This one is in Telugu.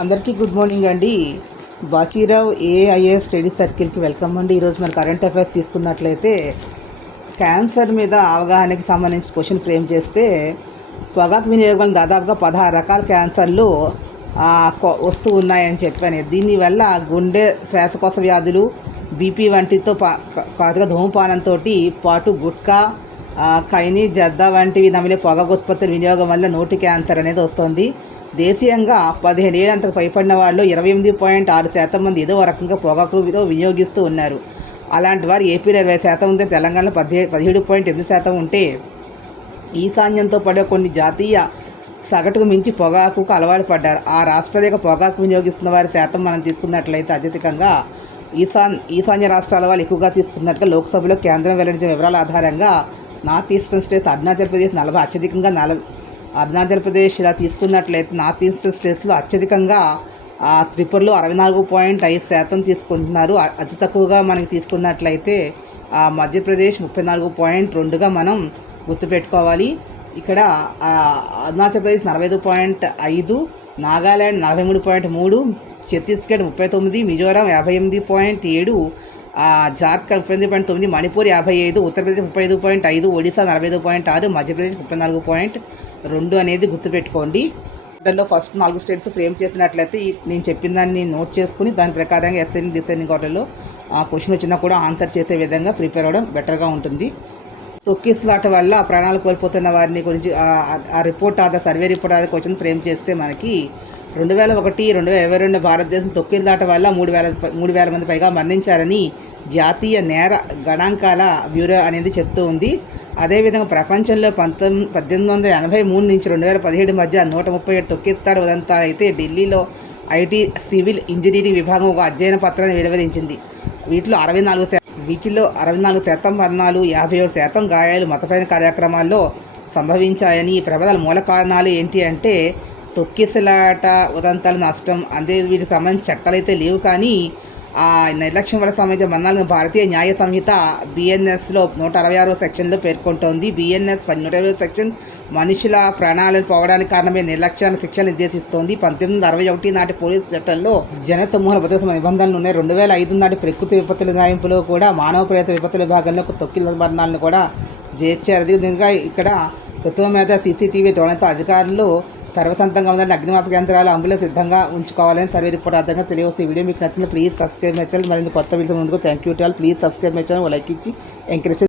అందరికీ గుడ్ మార్నింగ్ అండి. బాచీరావు ఏఐఏఎస్ స్టడీ సర్కిల్కి వెల్కమ్ అండి. ఈరోజు మన కరెంట్ అఫైర్స్ తీసుకున్నట్లయితే క్యాన్సర్ మీద అవగాహనకి సంబంధించి క్వశ్చన్ ఫ్రేమ్ చేస్తే పొగాకు వినియోగం దాదాపుగా 16 రకాల క్యాన్సర్లు వస్తూ ఉన్నాయని చెప్పాను. దీనివల్ల గుండె శ్వాసకోశ వ్యాధులు, బీపీ వంటితో పాటుగా ధూమపానంతో పాటు గుట్కా, ఖైనీ, జర్దా వంటివి నమిలే పొగాకు ఉత్పత్తుల వినియోగం వల్ల నోటి క్యాన్సర్ అనేది వస్తుంది. దేశీయంగా 15 ఏళ్ళంతకు పైపడిన వాళ్ళు 28.6% మంది ఏదో రకంగా పొగాకు వినియోగిస్తూ ఉన్నారు. అలాంటి వారు ఏపీలో 20% ఉంటే తెలంగాణలో 17.8% ఉంటే ఈశాన్యంతో పడే కొన్ని జాతీయ సగటుకు మించి పొగాకుకు అలవాటు పడ్డారు. ఆ రాష్ట్రాల యొక్క పొగాకు వినియోగిస్తున్న వారి శాతం మనం తీసుకున్నట్లయితే అత్యధికంగా ఈశాన్య రాష్ట్రాల వాళ్ళు ఎక్కువగా తీసుకున్నట్టుగా లోక్సభలో కేంద్రం వెల్లడించిన వివరాల ఆధారంగా north eastern states Arunachal Pradesh 40 అత్యధికంగా అరుణాచల్ ప్రదేశ్ ఇలా తీసుకున్నట్లయితే నార్త్ ఈస్టర్న్ స్టేట్స్లో అత్యధికంగా త్రిపురలో 64.5% తీసుకుంటున్నారు. అతి తక్కువగా మనకి తీసుకున్నట్లయితే మధ్యప్రదేశ్ 34.2గా మనం గుర్తుపెట్టుకోవాలి. ఇక్కడ అరుణాచల్ ప్రదేశ్ 45.5, నాగాల్యాండ్ 43.3, ఛత్తీస్గఢ్ 39, మిజోరాం 58.7, జార్ఖండ్ 38.9, మణిపూర్ 55, ఉత్తరప్రదేశ్ 35.5, ఒడిశా 45.6, మధ్యప్రదేశ్ 34.2 అనేది గుర్తుపెట్టుకోండి. దాంట్లో ఫస్ట్ 4 స్టేట్స్ ఫ్రేమ్ చేసినట్లయితే నేను చెప్పిన దాన్ని నోట్ చేసుకుని దాని ప్రకారంగా ఎస్ఎన్ డిసైనింగ్ ఆర్డర్లో క్వశ్చన్ వచ్చినా కూడా ఆన్సర్ చేసే విధంగా ప్రిపేర్ అవ్వడం బెటర్గా ఉంటుంది. తొక్కిసలాట వల్ల ప్రాణాలు కోల్పోతున్న వారిని గురించి సర్వే రిపోర్ట్ ఆధార క్వశ్చన్ ఫ్రేమ్ చేస్తే మనకి 2001-2022 భారతదేశం తొక్కిసలాట వల్ల 3,000 మంది పైగా మరణించారని జాతీయ నేర గణాంకాల బ్యూరో అనేది చెప్తూ ఉంది. అదేవిధంగా ప్రపంచంలో 1883 నుంచి 2017 మధ్య 137 తొక్కిసలాట ఉదంతాలు అయితే ఢిల్లీలో ఐటీ సివిల్ ఇంజనీరింగ్ విభాగం ఒక అధ్యయన పత్రాన్ని వెలువరించింది. వీటిలో 64% మరణాలు, 57% గాయాలు మతపైన కార్యక్రమాల్లో సంభవించాయని. ఈ ప్రమాదాల మూల కారణాలు ఏంటి అంటే తొక్కిసలాట ఉదంతాల నష్టం. అదే వీటికి సంబంధించి చట్టాలు అయితే లేవు, కానీ నిర్లక్ష్యం వల్ల సంబంధించిన మరణాలను భారతీయ న్యాయ సంహిత బిఎన్ఎస్లో 166వ సెక్షన్లో పేర్కొంటోంది. బిఎన్ఎస్ 120వ సెక్షన్ మనుషుల ప్రాణాలను పోవడానికి కారణమైన నిర్లక్ష్యాన్ని శిక్ష నిర్దేశిస్తోంది. 1961 నాటి పోలీసు చట్టంలో జన సమూహ భద్రత నిబంధనలు ఉన్నాయి. 2005 నాటి ప్రకృతి విపత్తుల నియంపులో కూడా మానవ ప్రేత విపత్తుల విభాగంలో తొక్కిల మరణాలను కూడా చేర్చారు. అదేవిధంగా ఇక్కడ కృత్రిమ మీద సీసీటీవీ తోడంతో అధికారులు సర్వసంతంగా ఉందని అగ్నిమాపక యంత్రాలు అంబులెన్స్ సిద్ధంగా ఉంచుకోవాలని సర్వే రిపోర్ట్ ఆధారంగా తెలియవస్తుంది. వీడియో మీకు నచ్చింది ప్లీజ్ సబ్స్క్రైబ్ మై ఛానల్. మరింత కొత్త వీడియో ముందుకు thank you to all. Please subscribe my channel, like ఇచ్చి ఎంకరేజ్